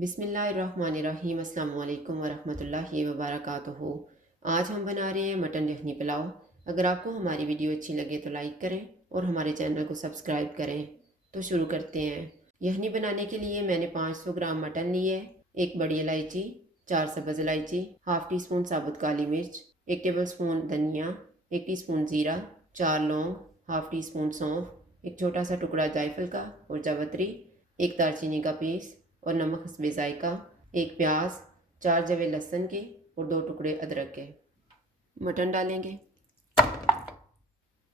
बिस्मिल्लाहिर्रहमानिर्रहीम अस्सलाम वालेकुम वरहमतुल्लाहि वबरकातुहू। आज हम बना रहे हैं मटन यखनी पुलाव। अगर आपको हमारी वीडियो अच्छी लगे तो लाइक करें और हमारे चैनल को सब्सक्राइब करें। तो शुरू करते हैं। यखनी बनाने के लिए मैंने 500 ग्राम मटन लिए है, एक बड़ी इलायची, 4 सब्ज़ इलायची, हाफ़ टी स्पून साबुत काली मिर्च, 1 टेबल स्पून धनिया, 1 टीस्पून ज़ीरा, 4 लौंग, हाफ़ टी स्पून सौंफ, एक छोटा सा टुकड़ा जायफल का और जावित्री, एक दालचीनी का पीस और नमक हस्बे ज़ायका, एक प्याज, 4 जवे लहसुन के और 2 टुकड़े अदरक के। मटन डालेंगे,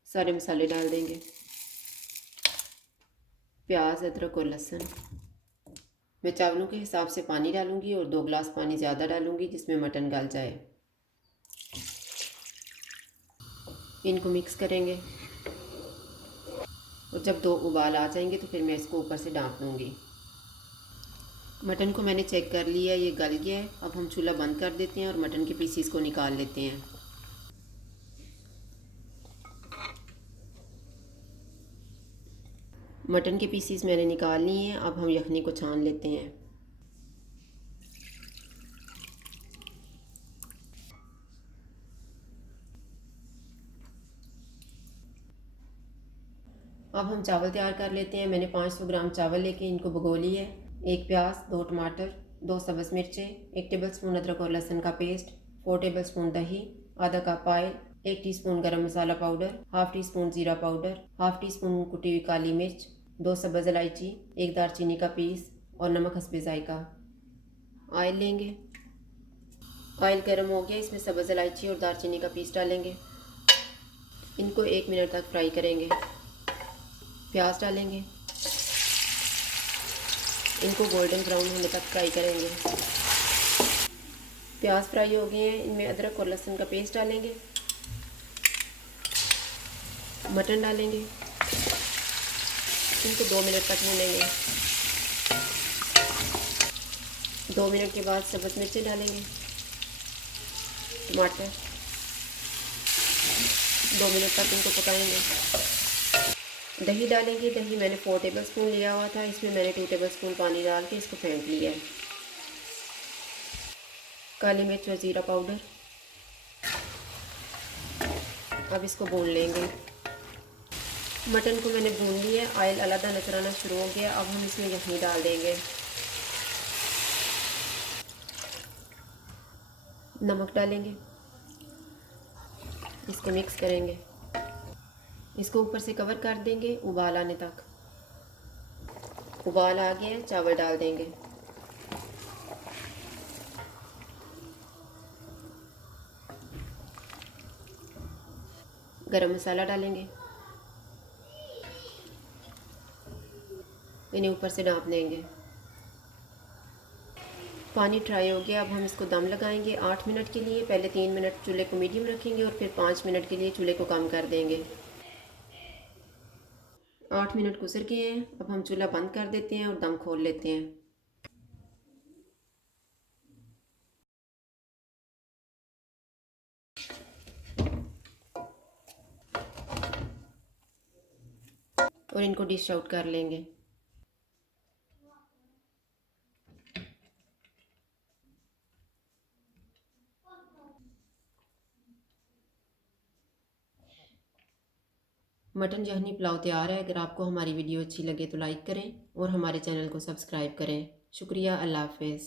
सारे मसाले डाल देंगे, प्याज, अदरक और लहसुन। मैं चावलों के हिसाब से पानी डालूंगी और 2 गिलास पानी ज़्यादा डालूंगी जिसमें मटन गल जाए। इनको मिक्स करेंगे और जब 2 उबाल आ जाएंगे तो फिर मैं इसको ऊपर से ढाँप दूँगी। मटन को मैंने चेक कर लिया, ये गल गया है। अब हम चूल्हा बंद कर देते हैं और मटन के पीसीस को निकाल लेते हैं। मटन के पीसीस मैंने निकाल लिए हैं। अब हम यखनी को छान लेते हैं। अब हम चावल तैयार कर लेते हैं। मैंने 500 ग्राम चावल लेके इनको भिगो लिए है। 1 प्याज, 2 टमाटर, 2 सब्ज़ मिर्चें, 1 टेबल स्पून अदरक और लहसुन का पेस्ट, 4 टेबल स्पून दही, आधा कप ऑयल, 1 टीस्पून गरम मसाला पाउडर, हाफ़ टी स्पून ज़ीरा पाउडर, हाफ़ टी स्पून कुटी हुई काली मिर्च, 2 सब्ज़ इलायची, 1 दालचीनी का पीस और नमक हस्बे ज़ायका। ऑयल लेंगे, ऑयल गर्म हो गया, इसमें सब्ज़ इलायची और दालचीनी का पीस डालेंगे। इनको 1 मिनट तक फ्राई करेंगे। प्याज डालेंगे, इनको गोल्डन ब्राउन होने तक फ्राई करेंगे। प्याज फ्राई हो गए हैं, इनमें अदरक और लहसुन का पेस्ट डालेंगे, मटन डालेंगे, इनको 2 मिनट तक भूनेंगे। 2 मिनट के बाद सब्ज़ मिर्चें डालेंगे, टमाटर, 2 मिनट तक इनको पकाएंगे। दही डालेंगे, दही मैंने 4 टेबल स्पून लिया हुआ था, इसमें मैंने 2 टेबल स्पून पानी डाल के इसको फेंट लिया है। काली मिर्च और ज़ीरा पाउडर, अब इसको भून लेंगे। मटन को मैंने भून लिया है, ऑयल अलग नजर आना शुरू हो गया। अब हम इसमें यखनी डाल देंगे, नमक डालेंगे, इसको मिक्स करेंगे, इसको ऊपर से कवर कर देंगे उबाल आने तक। उबाल आ गया, चावल डाल देंगे, गरम मसाला डालेंगे, इन्हें ऊपर से ढाँप देंगे। पानी ट्राई हो गया, अब हम इसको दम लगाएंगे 8 मिनट के लिए। पहले 3 मिनट चूल्हे को मीडियम रखेंगे और फिर 5 मिनट के लिए चूल्हे को कम कर देंगे। 8 मिनट गुजर गए हैं, अब हम चूल्हा बंद कर देते हैं और दम खोल लेते हैं। और इनको डिश आउट कर लेंगे। मटन यखनी पुलाव तैयार है। अगर आपको हमारी वीडियो अच्छी लगे तो लाइक करें और हमारे चैनल को सब्सक्राइब करें। शुक्रिया, अल्लाह हाफ़िज़।